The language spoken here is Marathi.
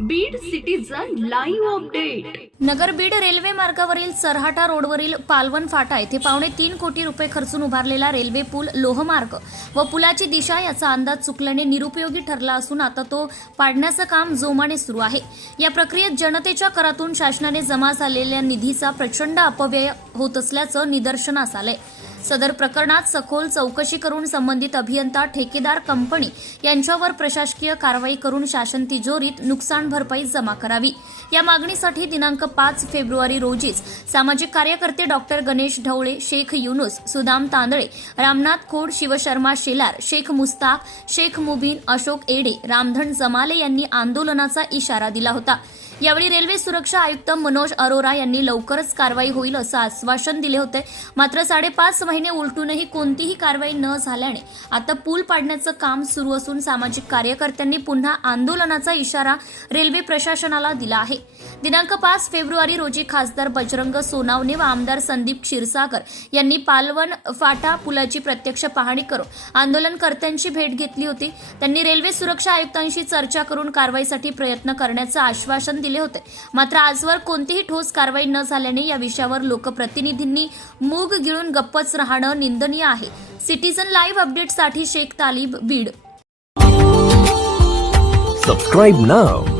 Beed citizen live update Nagar Beed railway मार्गावरील सरहाटा रोडवरील पालवन फाटा येथे पावणे तीन कोटी रुपये खर्चून उभारलेला रेल्वे पूल लोहमार्ग व पुलाची दिशा याचा अंदाज चुकल्याने निरुपयोगी ठरला असून आता तो पाडण्याचं काम जोमाने सुरू आहे. या प्रक्रियेत जनतेच्या करातून शासनाने जमा झालेल्या निधीचा प्रचंड अपव्यय होत असल्याचं निदर्शनास आलंय. सदर प्रकरणात सखोल चौकशी करून संबंधित अभियंता ठेकेदार कंपनी यांच्यावर प्रशासकीय कारवाई करून शासन तिजोरीत नुकसान भरपाई जमा करावी. या मागणीसाठी दिनांक पाच फेब्रुवारी रोजीच सामाजिक कार्यकर्ते डॉक्टर गणेश ढवळे शेख युनुस सुदाम तांदळे रामनाथ खोड शिवशर्मा शेलार शेख मुस्ताक शेख मुबीन अशोक एडे रामधन जमाले यांनी आंदोलनाचा इशारा दिला होता. यावेळी रेल्वे सुरक्षा आयुक्त मनोज अरोरा यांनी लवकरच कारवाई होईल असं आश्वासन दिले होते. मात्र साडेपाच महिने उलटूनही कोणतीही कारवाई न झाल्याने आता पूल पाडण्याचं काम सुरू असून सामाजिक कार्यकर्त्यांनी पुन्हा आंदोलनाचा इशारा रेल्वे प्रशासनाला दिला आहे. दिनांक पाच फेब्रुवारी रोजी खासदार बजरंग सोनावणे व आमदार संदीप क्षीरसागर यांनी पालवण फाटा पुलाची प्रत्यक्ष पाहणी करून आंदोलनकर्त्यांची भेट घेतली होती. त्यांनी रेल्वे सुरक्षा आयुक्तांशी चर्चा करून कारवाईसाठी प्रयत्न करण्याचं आश्वासन दिले होते. मात्र आजवर कोणतीही ठोस कारवाई न झाल्याने या विषयावर लोकप्रतिनिधींनी मूग गिळून गप्पच राहणं निंदनीय आहे. सिटीजन लाईव्ह अपडेटसाठी शेख तालिब बीड. Subscribe now.